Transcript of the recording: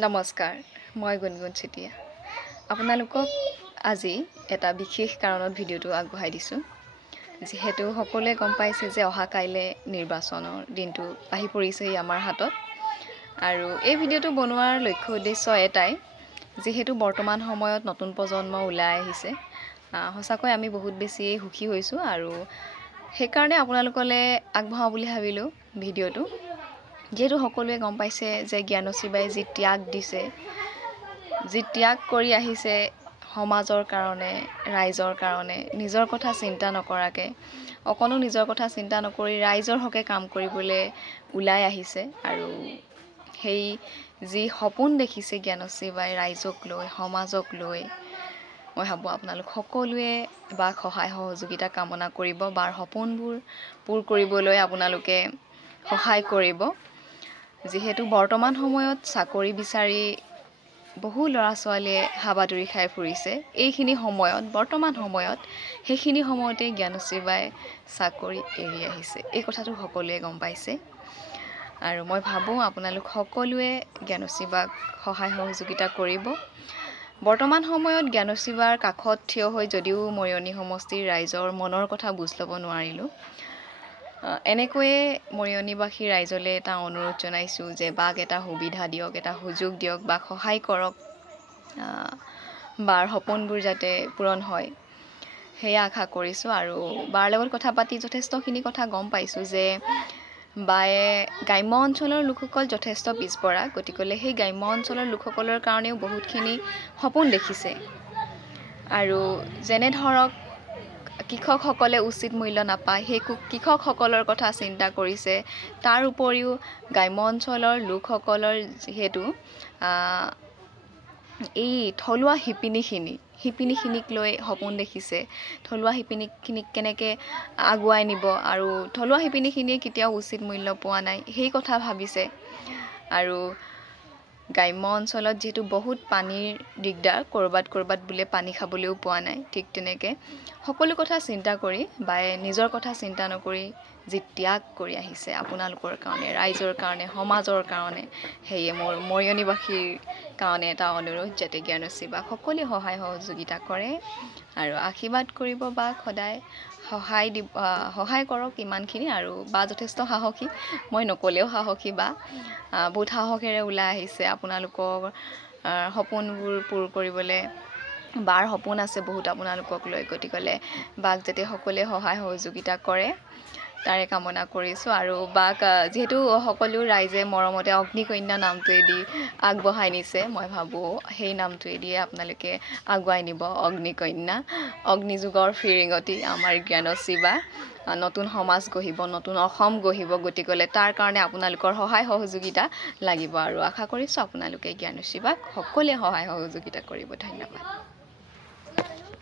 নমস্কাৰ, মই গুণগুণ চেতিয়া। আপোনালোকক আজি এটা বিশেষ কাৰণত ভিডিঅ'টো আগবঢ়াই দিছোঁ। যিহেতু সকলোৱে গম পাইছে যে অহা কাইলৈ নিৰ্বাচনৰ দিনটো আহি পৰিছেই আমাৰ হাতত। আৰু এই ভিডিঅ'টো বনোৱাৰ লক্ষ্য উদ্দেশ্য এটাই, যিহেতু বৰ্তমান সময়ত নতুন প্ৰজন্ম ওলাই আহিছে। সঁচাকৈ আমি বহুত বেছি সুখী হৈছোঁ আৰু সেইকাৰণে আপোনালোকলৈ আগবঢ়াওঁ বুলি ভাবিলোঁ ভিডিঅ'টো। যিহেতু সকলোৱে গম পাইছে যে জ্ঞানশ্ৰী বাই যি ত্যাগ দিছে, যি ত্যাগ কৰি আহিছে সমাজৰ কাৰণে, ৰাইজৰ কাৰণে, নিজৰ কথা চিন্তা নকৰাকৈ, অকণো নিজৰ কথা চিন্তা নকৰি ৰাইজৰ হকে কাম কৰিবলৈ ওলাই আহিছে। আৰু সেই যি সপোন দেখিছে জ্ঞানশ্ৰী বাই ৰাইজক লৈ, সমাজক লৈ, মই ভাবোঁ আপোনালোক সকলোৱে বাক সহায় সহযোগিতা কামনা কৰিব, বাৰ সপোনবোৰ পূৰ কৰিবলৈ আপোনালোকে সহায় কৰিব। যিহেতু বৰ্তমান সময়ত চাকৰি বিচাৰি বহু ল'ৰা ছোৱালীয়ে হাবাথুৰি খাই ফুৰিছে, এইখিনি সময়ত বৰ্তমান সময়ত সেইখিনি সময়তে জ্ঞানশ্ৰী বাই চাকৰি এৰি আহিছে। এই কথাটো সকলোৱে গম পাইছে আৰু মই ভাবোঁ আপোনালোক সকলোৱে জ্ঞানশ্ৰী বাক সহায় সহযোগিতা কৰিব। বৰ্তমান সময়ত জ্ঞানশ্ৰী বাৰ কাষত থিয় হৈ যদিও মৰিয়নি সমষ্টিৰ ৰাইজৰ মনৰ কথা বুজ ল'ব নোৱাৰিলোঁ, এনেকৈয়ে মৰিয়নিবাসী ৰাইজলৈ এটা অনুৰোধ জনাইছোঁ যে বাক এটা সুবিধা দিয়ক, এটা সুযোগ দিয়ক, বাক সহায় কৰক, বাৰ সপোনবোৰ যাতে পূৰণ হয় সেয়া আশা কৰিছোঁ। আৰু বাৰ লগত কথা পাতি যথেষ্টখিনি কথা গম পাইছোঁ যে বায়ে গ্ৰাম্য অঞ্চলৰ লোকসকল যথেষ্ট পিছপৰা, গতিকেলৈ সেই গ্ৰাম্য অঞ্চলৰ লোকসকলৰ কাৰণেও বহুতখিনি সপোন দেখিছে। আৰু যেনে ধৰক কৃষকসকলে উচিত মূল্য নাপায়, সেই কৃষকসকলৰ কথা চিন্তা কৰিছে। তাৰ উপৰিও গ্ৰাম্য অঞ্চলৰ লোকসকলৰ যিহেতু এই থলুৱা শিপিনীখিনিক লৈ সপোন দেখিছে, থলুৱা শিপিনীখিনিক কেনেকৈ আগুৱাই নিব, আৰু থলুৱা শিপিনীখিনিয়ে কেতিয়াও উচিত মূল্য পোৱা নাই সেই কথা ভাবিছে। আৰু গ্ৰাম্য অঞ্চলত যিহেতু বহুত পানীৰ দিগদাৰ, ক'ৰবাত বোলে পানী খাবলৈও পোৱা নাই, ঠিক তেনেকৈ সকলো কথা চিন্তা কৰি বায়ে নিজৰ কথা চিন্তা নকৰি যি ত্যাগ কৰি আহিছে আপোনালোকৰ কাৰণে, ৰাইজৰ কাৰণে, সমাজৰ কাৰণে, সেয়ে মোৰ মৰিয়নিবাসীৰ কাৰণে এটা অনুৰোধ যাতে জ্ঞানশ্ৰী বাক সকলোৱে সহায় সহযোগিতা কৰে আৰু আশীৰ্বাদ কৰিব, বাক সদায় সহায় কৰক ইমানখিনি। আৰু বা যথেষ্ট সাহসী, মই নক'লেও সাহসী, বা বহুত সাহসেৰে ওলাই আহিছে আপোনালোকৰ সপোনবোৰ পূৰ কৰিবলৈ। বাৰ সপোন আছে বহুত আপোনালোকক লৈ, গতিকেলৈ বাক যাতে সকলোৱে সহায় সহযোগিতা কৰে তাৰে কামনা কৰিছোঁ। আৰু বাক যিহেতু সকলো ৰাইজে মৰমতে অগ্নিকন্যা নামটোৱেদি আগবঢ়াই নিছে, মই ভাবোঁ সেই নামটোৱেদিয়ে আপোনালোকে আগুৱাই নিব। অগ্নিকন্যা, অগ্নিযুগৰ ফিৰিঙতি আমাৰ জ্ঞানশ্ৰী বা নতুন সমাজ গঢ়িব, নতুন অসম গঢ়িব, গতিকেলৈ তাৰ কাৰণে আপোনালোকৰ সহায় সহযোগিতা লাগিব। আৰু আশা কৰিছোঁ আপোনালোকে জ্ঞানশ্ৰী বাক সকলোৱে সহায় সহযোগিতা কৰিব। ধন্যবাদ।